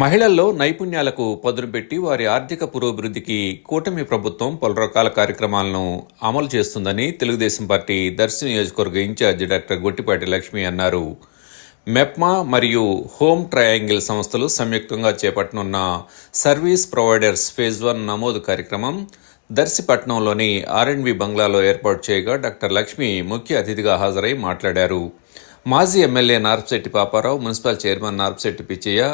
మహిళల్లో నైపుణ్యాలకు పదును పెట్టి వారి ఆర్థిక పురోభివృద్ధికి కూటమి ప్రభుత్వం పలు రకాల కార్యక్రమాలను అమలు చేస్తుందని తెలుగుదేశం పార్టీ దర్శి నియోజకవర్గ ఇన్ఛార్జి డాక్టర్ గొట్టిపాటి లక్ష్మి అన్నారు. మెప్మా మరియు హోమ్ ట్రయాంగిల్ సంస్థలు సంయుక్తంగా చేపట్టనున్న సర్వీస్ ప్రొవైడర్స్ ఫేజ్ వన్ నమోదు కార్యక్రమం దర్శిపట్నంలోని ఆర్ఎండ్బి బంగ్లాలో ఏర్పాటు చేయగా డాక్టర్ లక్ష్మి ముఖ్య అతిథిగా హాజరై మాట్లాడారు. మాజీ MLA Narpasetti Paparao municipal chairman Narpasetti Pichaiah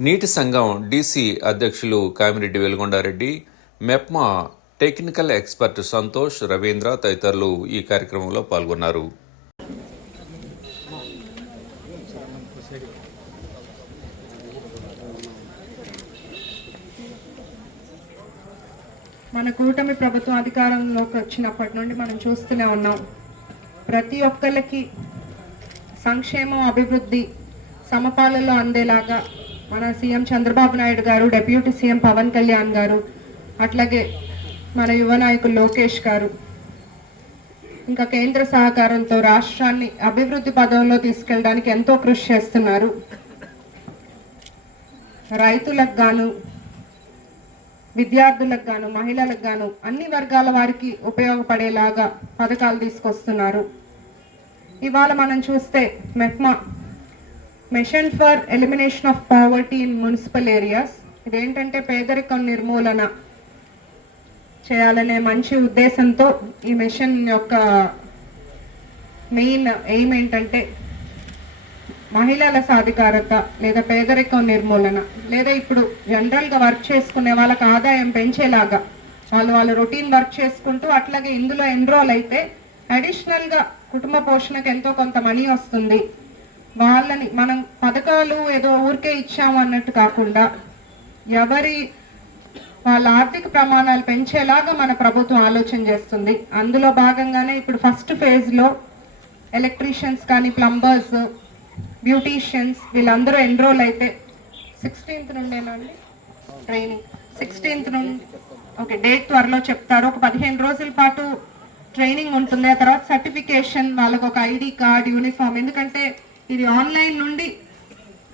నీటి సంఘం డీసీ అధ్యక్షులు Kamireddy Velugondareddy MEPMA technical expert Santosh Ravindra తదితరులు ఈ కార్యక్రమంలో పాల్గొన్నారు. మన కూటమి ప్రభుత్వం అధికారంలోకి వచ్చినప్పటి నుండి మనం చూస్తూనే ఉన్నాం. ప్రతి ఒక్కరికి సంక్షేమం అభివృద్ధి సమపాలలో అందేలాగా మన సీఎం చంద్రబాబు నాయుడు గారు డెప్యూటీ సీఎం పవన్ కళ్యాణ్ గారు అట్లాగే మన యువ నాయకులు లోకేష్ గారు. ఇంకా కేంద్ర సహకారంతో రాష్ట్రాన్ని అభివృద్ధి పదంలో తీసుకెళ్ళడానికి ఎంతో కృషి చేస్తున్నారు. రైతులకు గాను విద్యార్థులకు గాను మహిళలకు గాను అన్ని వర్గాల వారికి ఉపయోగపడేలాగా పథకాలు తీసుకొస్తున్నారు. ఇవాళ మనం చూస్తే మెహ్మా mission for elimination of poverty in municipal areas ఇదేంటంటే పేదరికం నిర్మూలన చేయాలనే మంచి ఉద్దేశంతో ఈ మిషన్ యొక్క మెయిన్ ఎయిమ్ ఏంటంటే మహిళల సాధికారత లేదా పేదరికం నిర్మూలన లేదా ఇప్పుడు జనరల్గా వర్క్ చేసుకునే వాళ్ళకి ఆదాయం పెంచేలాగా వాళ్ళు వాళ్ళు రొటీన్ వర్క్ చేసుకుంటూ అట్లాగే ఇందులో ఎన్రోల్ అయితే అడిషనల్గా కుటుంబ పోషణకు ఎంతో కొంత మనీ వస్తుంది. వాళ్ళని మనం పథకాలు ఏదో ఊరికే ఇచ్చాము అన్నట్టు కాకుండా ఎవరి వాళ్ళ ఆర్థిక ప్రమాణాలు పెంచేలాగా మన ప్రభుత్వం ఆలోచన చేస్తుంది. అందులో భాగంగానే ఇప్పుడు ఫస్ట్ ఫేజ్లో ఎలక్ట్రీషియన్స్ కానీ ప్లంబర్స్ బ్యూటీషియన్స్ వీళ్ళందరూ ఎన్రోల్ అయితే సిక్స్టీన్త్ నుండేనండి ట్రైనింగ్ సిక్స్టీన్త్ నుండి ఓకే డేట్ త్వరలో చెప్తారు. ఒక పదిహేను రోజుల పాటు ట్రైనింగ్ ఉంటుంది. ఆ తర్వాత సర్టిఫికేషన్ వాళ్ళకు ఒక ఐడి కార్డ్ యూనిఫామ్ ఎందుకంటే ఇది ఆన్లైన్ నుండి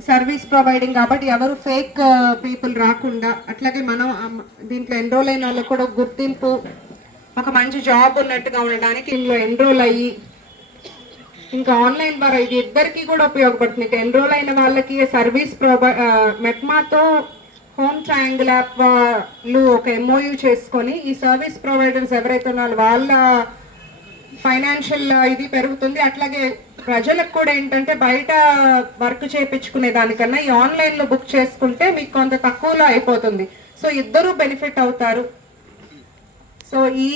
సర్వీస్ ప్రొవైడింగ్ కాబట్టి ఎవరు ఫేక్ పీపుల్ రాకుండా అట్లాగే మనం దీంట్లో ఎన్రోల్ అయిన వాళ్ళకు కూడా గుర్తింపు ఒక మంచి జాబ్ ఉన్నట్టుగా ఉండడానికి ఇందులో ఎన్రోల్ అయ్యి ఇంకా ఆన్లైన్ ద్వారా ఇది ఇద్దరికి కూడా ఉపయోగపడుతుంది. ఇంకా ఎన్రోల్ అయిన వాళ్ళకి సర్వీస్ ప్రొవై మెట్మాతో హోమ్ ట్రయాంగిల్ యాప్ ఒక ఎంఓయూ చేసుకొని ఈ సర్వీస్ ప్రొవైడర్స్ ఎవరైతే ఉన్నారో వాళ్ళ ఫైనాన్షియల్ ఇది పెరుగుతుంది. అట్లాగే ప్రజలకు కూడా ఏంటంటే బయట వర్క్ చేయించుకునే దానికన్నా ఈ ఆన్లైన్లో బుక్ చేసుకుంటే మీకు కొంత తక్కువలో అయిపోతుంది. సో ఇద్దరూ బెనిఫిట్ అవుతారు. సో ఈ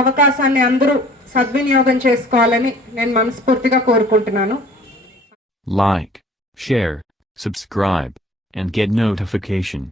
అవకాశాన్ని అందరూ సద్వినియోగం చేసుకోవాలని నేను మనస్ఫూర్తిగా కోరుకుంటున్నాను. Like share subscribe and get notification